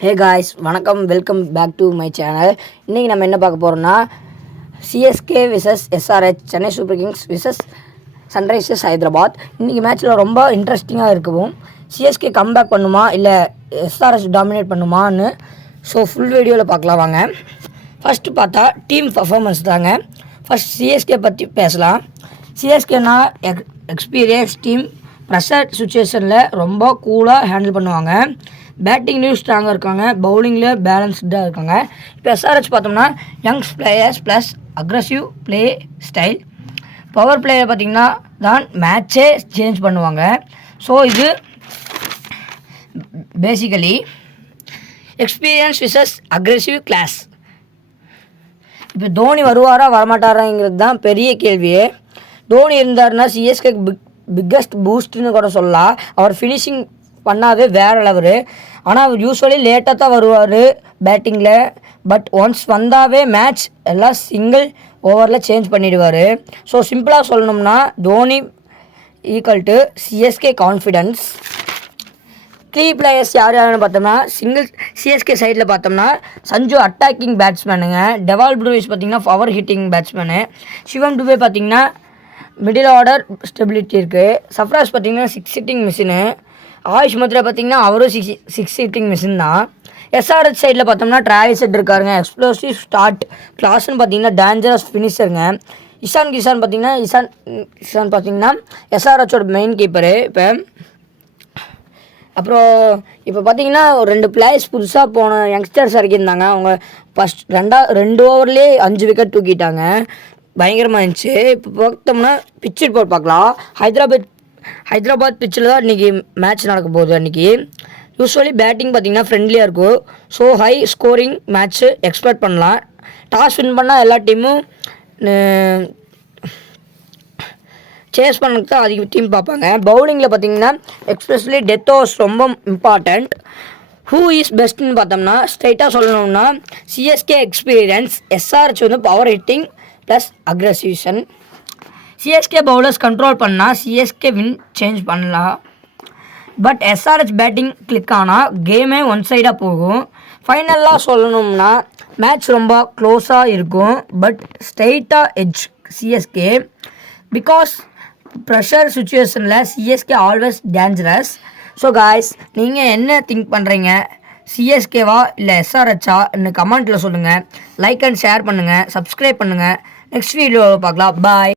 ஹே guys வணக்கம், welcome back to my channel. இன்றைக்கி நம்ம என்ன பார்க்க போகிறோம்னா CSK versus SRH, Chennai super kings versus sunrisers Hyderabad. இன்றைக்கி மேட்ச்சில் ரொம்ப இன்ட்ரெஸ்டிங்காக இருக்கவும், சிஎஸ்கே கம்பேக் பண்ணுமா இல்லை எஸ்ஆர்ஹெச் டாமினேட் பண்ணுமான்னு ஃபுல் வீடியோவில் பார்க்கலாம் வாங்க. ஃபஸ்ட்டு பார்த்தா டீம் பர்ஃபார்மன்ஸ் தாங்க. ஃபஸ்ட் சிஎஸ்கே பற்றி பேசலாம். சிஎஸ்கேனா எக்ஸ்பீரியன்ஸ் டீம், ப்ரெஷர் சுச்சுவேஷனில் ரொம்ப கூலாக ஹேண்டில் பண்ணுவாங்க. பேட்டிங்லேயும் ஸ்ட்ராங்காக இருக்காங்க, பவுலிங்கில் பேலன்ஸ்டாக இருக்காங்க. இப்போ எஸ்ஆர்ஹெச் பார்த்தோம்னா youngs players plus aggressive play style. Power player பார்த்திங்கன்னா தான் மேட்சே சேஞ்ச் பண்ணுவாங்க. ஸோ இது basically experience versus aggressive class. இப்போ தோனி வருவாரா வரமாட்டாராங்கிறது தான் பெரிய கேள்வியே. தோனி இருந்தார்னா சிஎஸ்கே பிக்கஸ்ட் பூஸ்ட்னு கூட சொல்லலாம். அவர் ஃபினிஷிங் பண்ணாவே வேறு லெவரு. ஆனால் அவர் யூஸ்வலி லேட்டாக தான் வருவார் பேட்டிங்கில். பட் ஒன்ஸ் வந்தாவே மேட்ச் எல்லாம் சிங்கிள் ஓவரில் சேஞ்ச் பண்ணிவிடுவார். ஸோ சிம்பிளாக சொல்லணும்னா Dhoni equal to CSK confidence. Three players யார் யாருன்னு பார்த்தோம்னா, சிங்கிள் சிஎஸ்கே சைடில் பார்த்தோம்னா சஞ்சு அட்டாக்கிங் பேட்ஸ்மேனுங்க, டெவால் ப்ரூவிஸ் பார்த்திங்கன்னா பவர் ஹிட்டிங் பேட்ஸ்மேனு, சிவம் டுபே பார்த்திங்கன்னா மிடில் ஆர்டர் ஸ்டெபிலிட்டி இருக்குது, சஃப்ராஸ் பார்த்திங்கன்னா six hitting machine, AYUSH Mathura பார்த்திங்கன்னா அவரும் சிக்ஸ் ஹிட்டிங் மிஷின் தான். எஸ்ஆர்ஹெச் சைடில் பார்த்தோம்னா டிராவிஸ் ஹெட் இருக்காருங்க, எக்ஸ்ப்ளோசிவ் ஸ்டார்ட் கிளாஸ்ன்னு பார்த்திங்கன்னா டேஞ்சரஸ் ஃபினிஷருங்க. இஷான் கிஷான் பார்த்திங்கன்னா எஸ்ஆர்ஹெச்சோட மெயின் கீப்பரு. அப்புறம் இப்போ பார்த்தீங்கன்னா ஒரு 2 பிளேயர்ஸ் புதுசாக போன யங்ஸ்டர்ஸ் இறக்கியிருந்தாங்க. அவங்க ஃபஸ்ட் 2 ஓவர்லேயே 5 விக்கெட் தூக்கிட்டாங்க. பயங்கரமாக இருந்துச்சு. இப்போ பார்த்தோம்னா பிச் ரிப்போர்ட் பார்க்கலாம். ஹைதராபாத் பிச்சில் தான் இன்றைக்கி மேட்ச் நடக்க போகுது. அன்றைக்கி யூஸ்வலி பேட்டிங் பார்த்திங்கன்னா ஃப்ரெண்ட்லியாக இருக்கும். So high scoring match expect பண்ணலாம். டாஸ் வின் பண்ணால் எல்லா டீமும் சேஸ் பண்ணக்கு தான் அதிக டீம் பார்ப்பாங்க. பவுலிங்கில் பார்த்திங்கன்னா எக்ஸ்பெஷலி டெத் ஓவர்ஸ் ரொம்ப இம்பார்ட்டண்ட். ஹூ இஸ் பெஸ்ட்னு பார்த்தோம்னா ஸ்ட்ரைட்டாக சொல்லணும்னா சிஎஸ்கே எக்ஸ்பீரியன்ஸ், எஸ்ஆர்ஹெச் வந்து power hitting plus aggression. CSK bowlers control பண்ணால் சிஎஸ்கே வின் சேஞ்ச் பண்ணலாம். பட் எஸ்ஆர்ஹெச் பேட்டிங் கிளிக் ஆனால் கேமே ஒன் சைடாக போகும். ஃபைனலாக சொல்லணும்னா மேட்ச் ரொம்ப க்ளோஸாக இருக்கும். பட் ஸ்ட்ரைட்டாக எட்ஜ் சிஎஸ்கே. பிகாஸ் ப்ரெஷர் சுச்சுவேஷனில் CSK always dangerous. So guys, நீங்கள் என்ன திங்க் பண்ணுறீங்க? சிஎஸ்கேவா இல்லை எஸ்ஆர்ஹெச்சா இன்னும் கமெண்ட்டில் சொல்லுங்கள். லைக் அண்ட் ஷேர் பண்ணுங்கள், சப்ஸ்கிரைப் பண்ணுங்கள். நெக்ஸ்ட் வீடியோவில் பார்க்கலாம். பாய்.